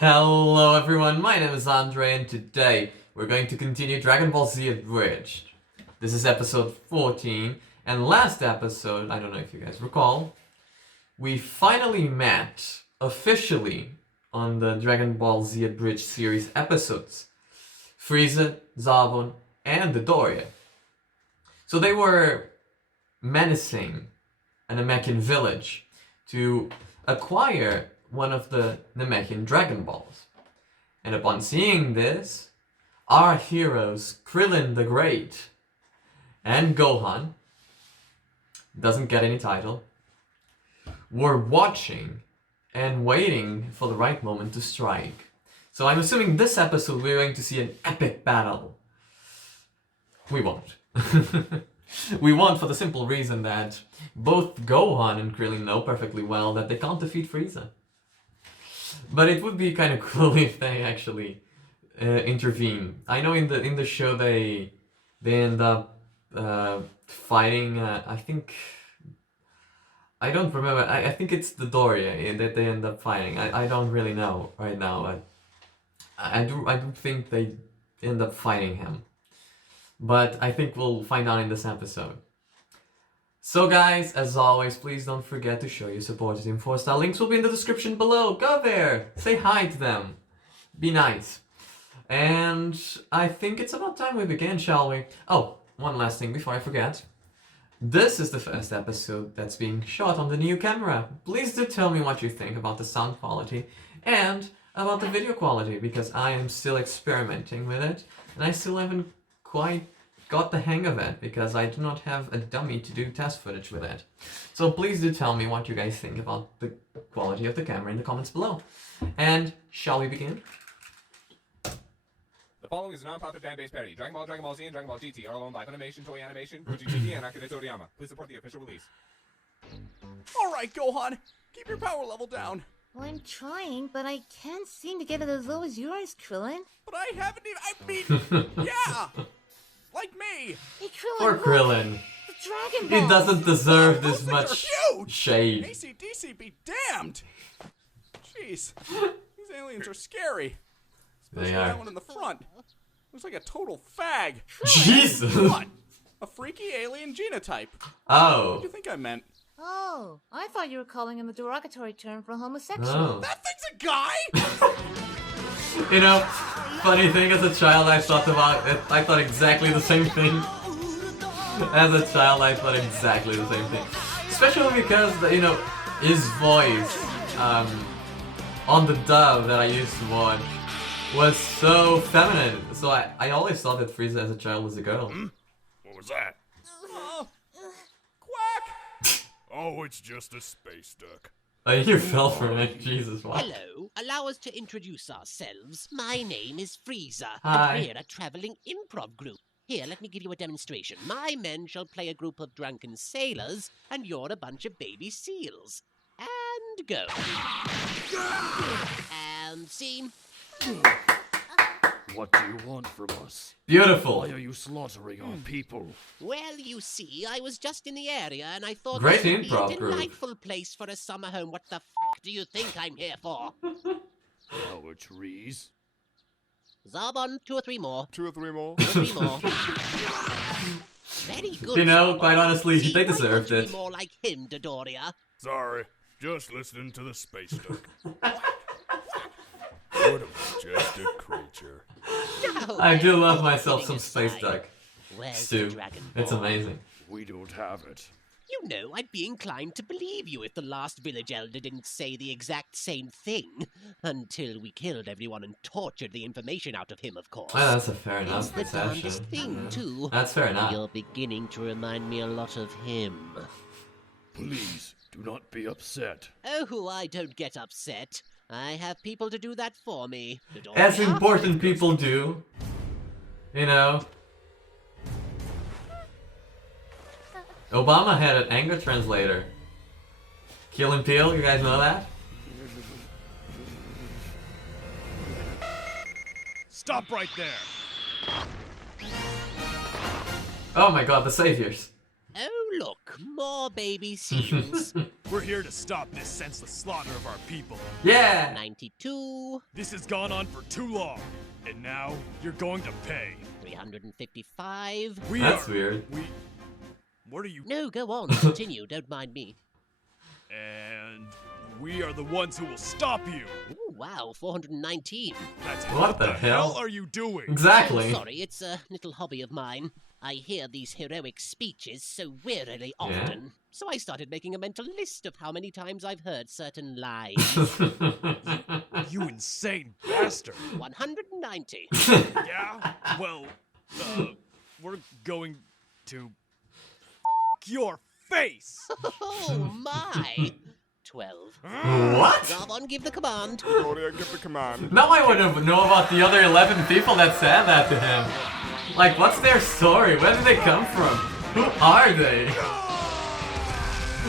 Hello everyone, my name is Andre and today we're going to continue Dragon Ball Z Abridged. This is episode 14 and last episode, I don't know if you guys recall, we finally met officially on the Dragon Ball Z Abridged series episodes. Frieza, Zarbon, and the Doria. So they were menacing a Namekian village to acquire one of the Namekian Dragon Balls. And upon seeing this, our heroes, Krillin the Great and Gohan, doesn't get any title, were watching and waiting for the right moment to strike. So I'm assuming this episode we're going to see an epic battle. We won't. We won't for the simple reason that both Gohan and Krillin know perfectly well that they can't defeat Frieza. But it would be kind of cool if they actually intervene. I know in the show they end up fighting. I think I don't remember. I think it's the Doria that they end up fighting. I don't really know right now. I do think they end up fighting him. But I think we'll find out in this episode. So guys, as always, please don't forget to show your support to Team 4-Star. Links will be in the description below. Go there! Say hi to them. Be nice. And I think it's about time we begin, shall we? Oh, one last thing before I forget. This is the first episode that's being shot on the new camera. Please do tell me what you think about the sound quality and about the video quality, because I am still experimenting with it and I still haven't quite got the hang of it because I do not have a dummy to do test footage with it. So please do tell me what you guys think about the quality of the camera in the comments below. And shall we begin? The following is a non-profit fan-based parody. Dragon Ball Z, and Dragon Ball GT are all owned by Funimation, Toei Animation, Fuji TV, and Akira Toriyama. Please support the official release. Alright, Gohan! Keep your power level down! Well, I'm trying, but I can't seem to get it as low as yours, Krillin. But I haven't even. Yeah! Like me! Hey, Krillin! Poor look! Krillin. The Dragon Ball! He doesn't deserve Those this things much are huge! shade. ACDC be damned! Jeez. These aliens are scary. Especially They are. that one in the front. Looks like a total fag. Jesus! What? A freaky alien genotype. What do Oh. you think I meant? Oh, I thought you were calling him a derogatory term for a homosexual. Oh. That thing's a guy? You know, funny thing, as a child I thought about it, I thought exactly the same thing. As a child I thought exactly the same thing. Especially because, you know, his voice on the dub that I used to watch was so feminine. So I always thought that Frieza as a child was a girl. What was that? Quack! Oh, it's just a space duck. Oh, you fell for it, Jesus, what? Hello, allow us to introduce ourselves. My name is Frieza, Hi. and we're a traveling improv group. Here, let me give you a demonstration. My men shall play a group of drunken sailors, and you're a bunch of baby seals. And go. And scene. What do you want from us? Beautiful. Why are you slaughtering our people? Well, you see, I was just in the area, and I thought Great this would be improv a group. delightful place for a summer home. What the f*** do you think I'm here for? Our trees? Zarbon, 2 or 3 more. 2 or 3 more? 2 or 3 more. Very good. You know, Zarbon. quite honestly, See, they why deserved don't you it. be more like him, Dodoria. Sorry, just listening to the space duck. What a majestic creature. No, I do well, love all myself kidding some space aside, duck Where's stew. the Dragon It's Ball? amazing. We don't have it. You know, I'd be inclined to believe you if the last village elder didn't say the exact same thing. Until we killed everyone and tortured the information out of him, of course. Well, that's a fair It's enough the perception. darndest thing, too. That's fair enough. You're beginning to remind me a lot of him. Please, do not be upset. Oh, I don't get upset. I have people to do that for me. As Dodoria? important people do. You know. Obama had an anger translator. Kill and Peel, you guys know that? Stop right there! Oh my god, the saviors. Oh, look, more baby seals. We're here to stop this senseless slaughter of our people. Yeah! 92, This has gone on for too long. And now, you're going to pay. 355. That's weird. What are you... No, go on, continue, don't mind me. And we are the ones who will stop you. Ooh, wow, 419. That's it. What the hell? are you doing? Exactly. Sorry, it's a little hobby of mine. I hear these heroic speeches so wearily often. So I started making a mental list of how many times I've heard certain lines. You insane bastard. 190. Yeah? Well, we're going to... your face! Oh my! 12. What? Zavon, give the command. Doria, give the command. Now I want to know about the other 11 people that said that to him. Like, what's their story? Where did they come from? Who are they?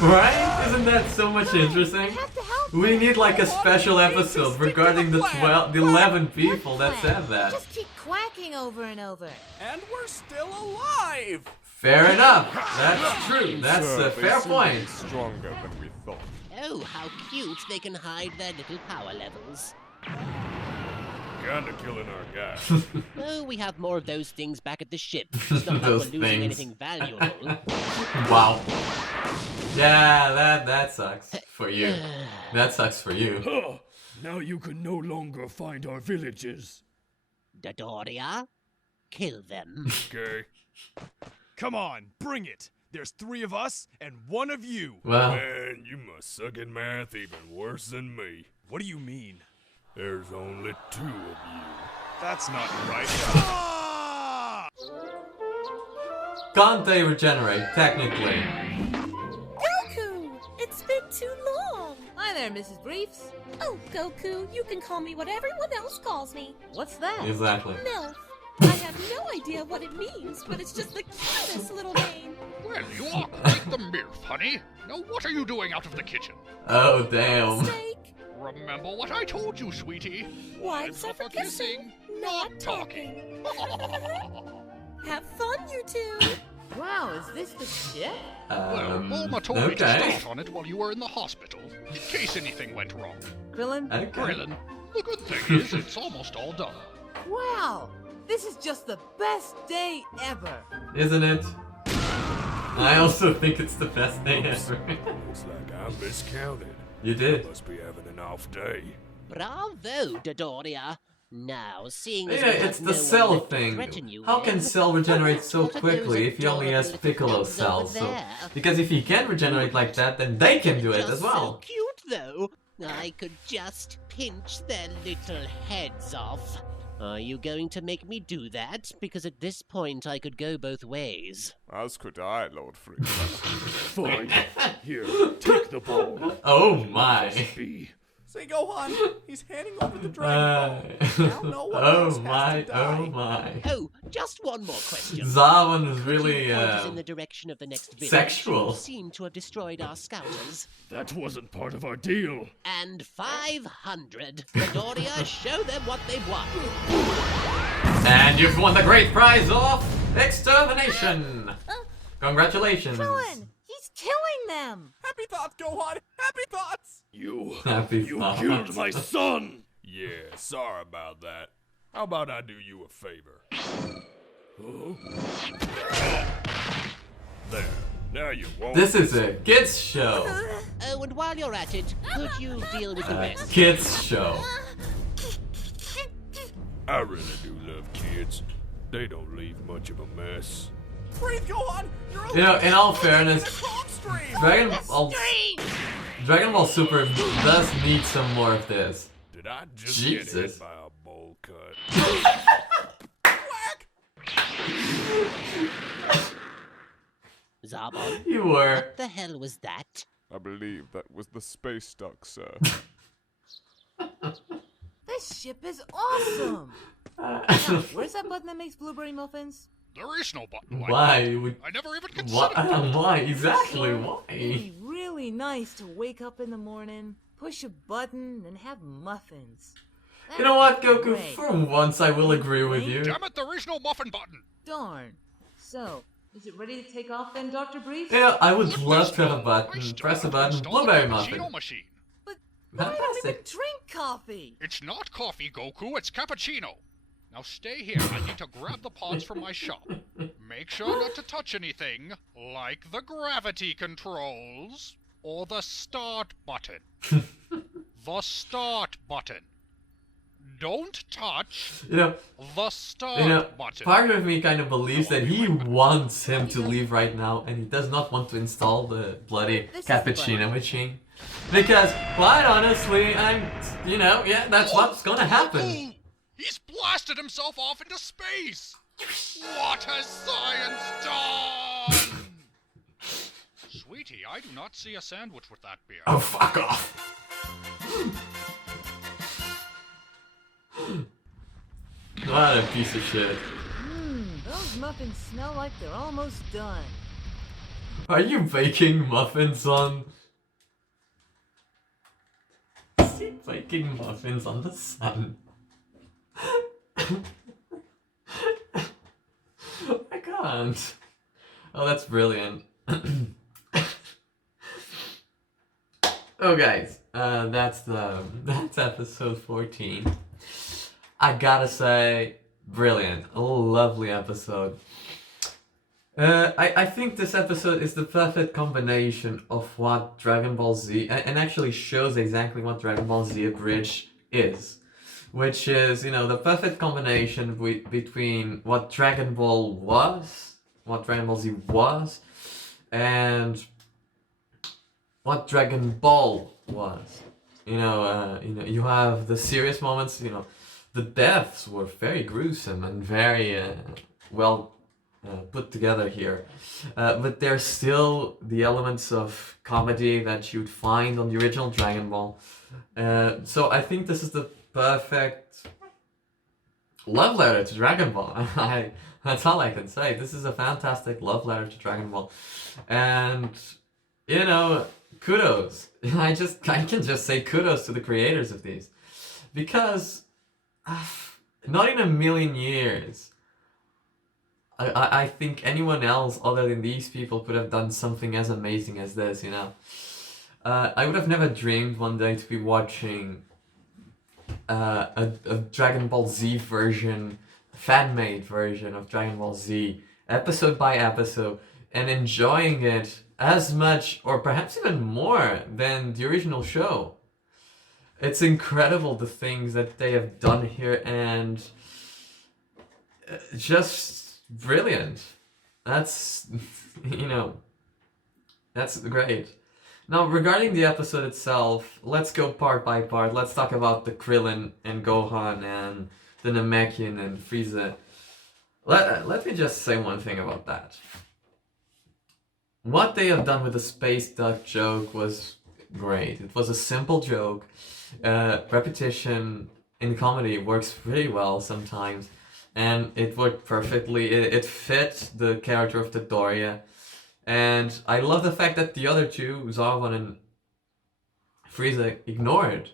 Right? Isn't that so much interesting? We need like a special episode regarding the 11 people that said that. Just keep quacking over and over. And we're still alive! Fair enough. That's true. That's a fair point. Stronger than we thought. Oh, how cute they can hide their little power levels. Kinda killing our guy. Oh, we have more of those things back at the ship. It's not like we're Those losing things. anything valuable. Wow. Yeah, that sucks for you. That sucks for you. Huh. Now you can no longer find our villages. Dodoria, kill them. Okay. Come on, bring it. There's 3 of us and 1 of you. Well, Man, you must suck at math even worse than me. What do you mean? There's only 2 of you. That's not right. Ah! can't they regenerate, technically? Goku! It's been too long! Hi there, Mrs. Briefs. Oh, Goku, you can call me what everyone else calls me. What's that? Exactly. MILF. I have no idea what it means, but it's just the cutest little name. Well, you are quite the MILF, honey. Now what are you doing out of the kitchen? Oh, damn. Steak. Remember what I told you, sweetie. Wives are for kissing, not talking. Have fun, you two. Wow, is this the ship? Well, Bulma told me to okay. start on it while you were in the hospital, in case anything went wrong. Krillin? Okay. Krillin, the good thing is it's almost all done. Wow, this is just the best day ever. Isn't it? I also think it's the best day ever. Looks like I miscounted. You did. Must be having an off day. Bravo, Dodoria. Now, seeing as Yeah, we have it's the no one Cell left to thing. threaten you How with, can Cell regenerate so what are those quickly if he only has adorable Piccolo little things over cells? So, there? because if he can regenerate like that, then they can do it Just as well. So cute, though. I could just pinch their little heads off. Are you going to make me do that? Because at this point, I could go both ways. As could I, Lord Frieza. Fine. Here, take the ball. Oh my. Be. Say, Gohan, he's handing over the Dragon Ball. Now no one Oh else has my, to die. oh my. Oh, just one more question. Zavon is Could really you point us in the direction of the next village? sexual. You seem to have destroyed our scouters. That wasn't part of our deal. And 500. Dodoria, show them what they want. And you've won the great prize of extermination. Congratulations. Krillin, he's killing them. Happy thoughts, Gohan! Happy thoughts! You Happy thoughts. killed my son. Yeah, sorry about that. How about I do you a favor? There. Now you won't. This is a kids show. Oh, and while you're at it, could you deal with the rest? Kids show. I really do love kids. They don't leave much of a mess. Breathe, Gohan! You're You know, in all fairness, stream! Dragon Ball Super does need some more of this. Did I just get Jesus. hit by a bowl cut? Whack! Zarbon, You were. what the hell was that? I believe that was the space duck, sir. This ship is awesome. Now, where's that button that makes blueberry muffins? There is no button like Why that. would? I never even considered Why exactly? It'd Why? be really nice to wake up in the morning, push a button, and have muffins. You know what, That'd be Goku? great. For once, I will agree with you. Damn it, there is no muffin button. Darn. So, Is it ready to take off then, Dr. Brief? Yeah, I would love to have a I button. still Press a have to button. install the Blueberry cappuccino muffin. machine. But I don't even Fantastic. drink coffee. It's not coffee, Goku, it's cappuccino. Now stay here. I need to grab the pods from my shop. Make sure not to touch anything, like the gravity controls or the start button. The start button. Don't touch You know, the start button. part of me kind of believes that he wants him to leave right now, and he does not want to install the bloody This is the cappuccino button. machine. Because, quite honestly, yeah, that's what's gonna happen. Goku! He's blasted himself off into space! What has science done? Sweetie, I do not see a sandwich with that beer. Oh, fuck off. What a piece of shit. Those muffins smell like they're almost done. Are you baking muffins on... Is he baking muffins on the sun? I can't. Oh, that's brilliant. Oh, guys, that's episode 14. I gotta say, brilliant, a lovely episode. I think this episode is the perfect combination of what Dragon Ball Z, and actually shows exactly what Dragon Ball Z Abridged is. Which is, the perfect combination between what Dragon Ball was, what Dragon Ball Z was, and what Dragon Ball was. You have the serious moments, the deaths were very gruesome and very well put together here. But there's still the elements of comedy that you'd find on the original Dragon Ball. So I think this is the perfect love letter to Dragon Ball. That's all I can say. This is a fantastic love letter to Dragon Ball. And, kudos. I can just say kudos to the creators of these. Because not in a million years I think anyone else other than these people could have done something as amazing as this, I would have never dreamed one day to be watching a Dragon Ball Z version, fan-made version of Dragon Ball Z, episode by episode, and enjoying it as much or perhaps even more than the original show. It's incredible the things that they have done here, and just brilliant. That's, that's great. Now, regarding the episode itself, let's go part by part. Let's talk about the Krillin and Gohan and the Namekian and Frieza. Let me just say one thing about that. What they have done with the space duck joke was great. It was a simple joke. Repetition in comedy works really well sometimes, and it worked perfectly. It fit the character of Dodoria, and I love the fact that the other two, Zarbon and Frieza, ignored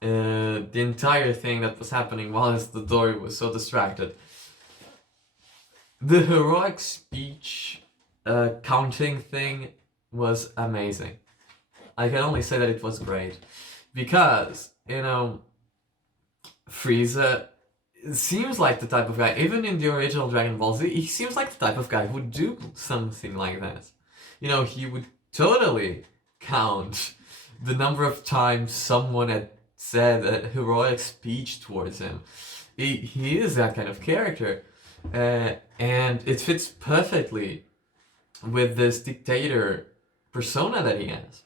the entire thing that was happening whilst Dodoria was so distracted. The heroic speech counting thing was amazing. I can only say that it was great. Because, Frieza seems like the type of guy, even in the original Dragon Ball Z, he seems like the type of guy who would do something like that. He would totally count the number of times someone had said a heroic speech towards him. He is that kind of character. And it fits perfectly with this dictator persona that he has.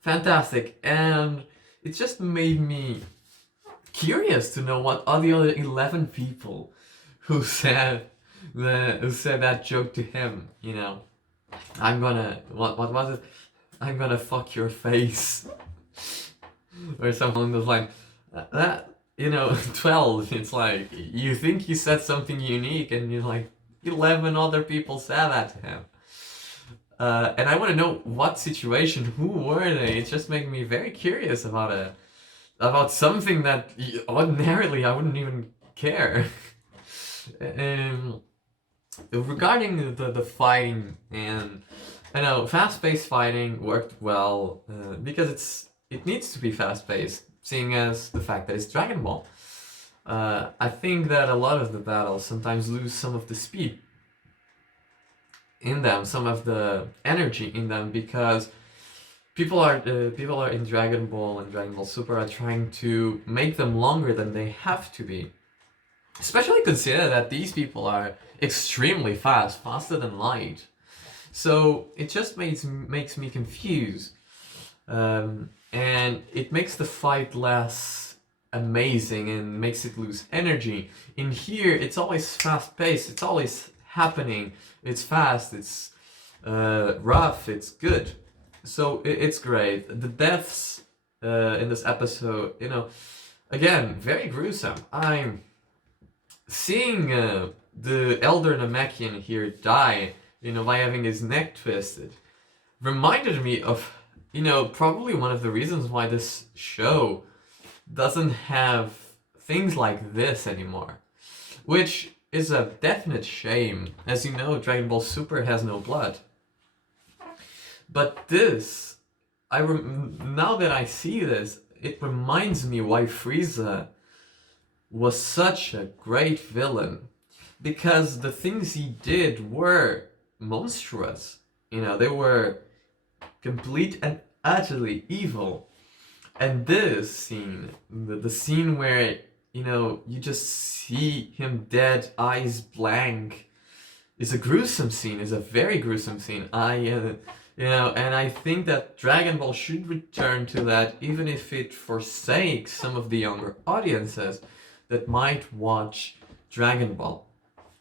Fantastic, and it just made me curious to know what are the other 11 people who said that joke to him. I'm gonna what was it? I'm gonna fuck your face, or something along those lines. That 12. It's like you think you said something unique, and you're like 11 other people said that to him. And I want to know what situation, who were they? It just made me very curious about something that ordinarily I wouldn't even care. regarding the fighting, and I know fast-paced fighting worked well because it needs to be fast-paced, seeing as the fact that it's Dragon Ball. I think that a lot of the battles sometimes lose some of the speed in them, some of the energy in them, because people are in Dragon Ball and Dragon Ball Super are trying to make them longer than they have to be. Especially consider that these people are extremely fast, faster than light. So it just makes me confused. And it makes the fight less amazing and makes it lose energy. In here, it's always fast-paced, it's always happening, it's fast, it's rough, it's good. So it's great. The deaths in this episode, you know, again, very gruesome. I'm seeing the Elder Namekian here die, you know, by having his neck twisted, reminded me of, you know, probably one of the reasons why this show doesn't have things like this anymore. Which is a definite shame. As you know, Dragon Ball Super has no blood. But this, now that I see this, it reminds me why Frieza was such a great villain. Because the things he did were monstrous. You know, they were complete and utterly evil. And this scene, the scene where, you know, you just see him dead, eyes blank, is a gruesome scene, is a very gruesome scene. You know, and I think that Dragon Ball should return to that, even if it forsakes some of the younger audiences that might watch Dragon Ball.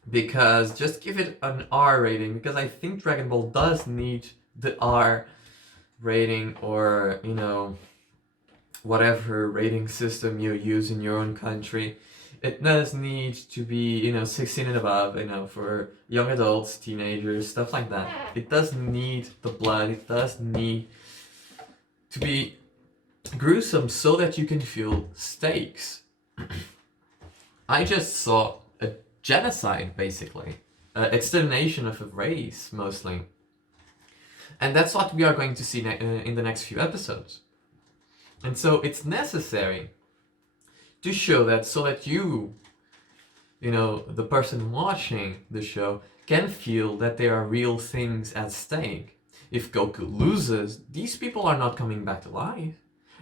Because just give it an R rating, because I think Dragon Ball does need the R rating, or, you know, whatever rating system you use in your own country. It does need to be, you know, 16 and above, you know, for young adults, teenagers, stuff like that. It does need the blood, it does need to be gruesome so that you can feel stakes. I just saw a genocide, basically. Extermination of a race, mostly. And that's what we are going to see in the next few episodes. And so it's necessary to show that, so that you know, the person watching the show can feel that there are real things at stake. If Goku loses, these people are not coming back to life.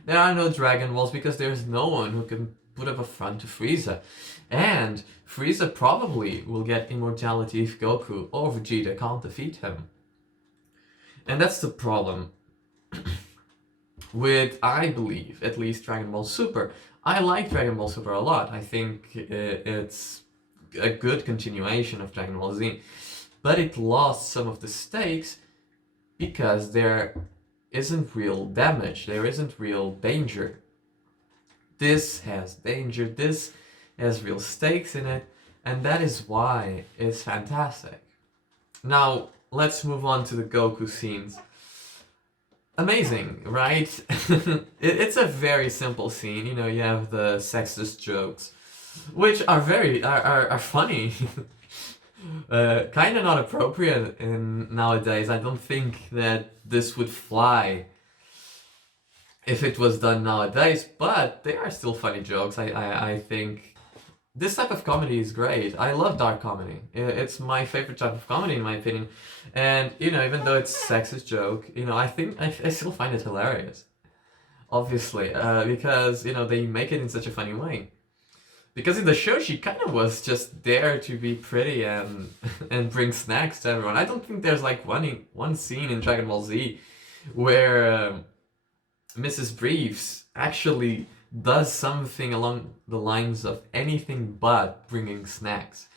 There are no Dragon Balls because there's no one who can put up a front to Frieza. And Frieza probably will get immortality if Goku or Vegeta can't defeat him. And that's the problem with, I believe, at least Dragon Ball Super. I like Dragon Ball Super a lot. I think it's a good continuation of Dragon Ball Z. But it lost some of the stakes because there isn't real damage. There isn't real danger. This has danger. This has real stakes in it. And that is why it's fantastic. Now, let's move on to the Goku scenes. Amazing, right? It's a very simple scene. You know, you have the sexist jokes, which are are funny. Kind of not appropriate nowadays. I don't think that this would fly if it was done nowadays, but they are still funny jokes. I think this type of comedy is great. I love dark comedy. It's my favorite type of comedy, in my opinion. And, you know, even though it's a sexist joke, you know, I think I still find it hilarious. Obviously, because, you know, they make it in such a funny way. Because in the show, she kind of was just there to be pretty and bring snacks to everyone. I don't think there's like one scene in Dragon Ball Z where Mrs. Briefs actually does something along the lines of anything but bringing snacks.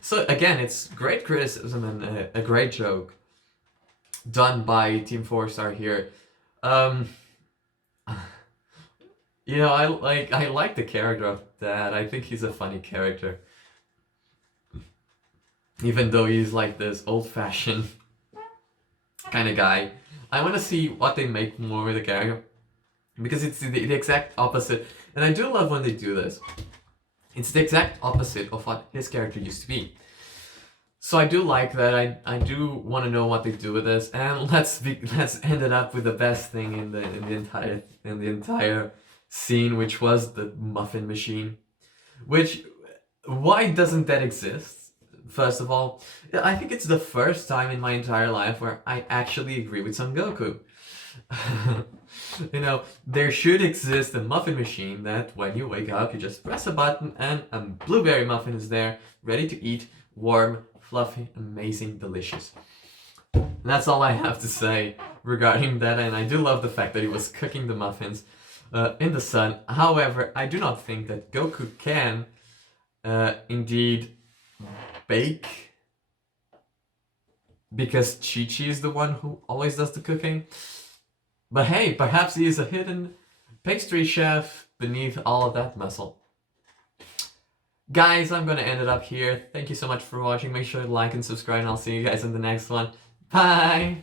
So again, it's great criticism and a great joke done by Team 4-Star here. You know, I like the character of Dad. I think he's a funny character. Even though he's like this old-fashioned kind of guy. I want to see what they make more with the character. Because it's the exact opposite. And I do love when they do this. It's the exact opposite of what his character used to be. So I do like that. I do want to know what they do with this, and let's end it up with the best thing in the entire scene, which was the muffin machine. Which, why doesn't that exist? First of all, I think it's the first time in my entire life where I actually agree with Son Goku. You know, there should exist a muffin machine that when you wake up, you just press a button and a blueberry muffin is there, ready to eat, warm, fluffy, amazing, delicious. That's all I have to say regarding that, and I do love the fact that he was cooking the muffins in the sun. However, I do not think that Goku can indeed bake, because Chi-Chi is the one who always does the cooking. But hey, perhaps he is a hidden pastry chef beneath all of that muscle. Guys, I'm gonna end it up here. Thank you so much for watching. Make sure to like and subscribe, and I'll see you guys in the next one. Bye!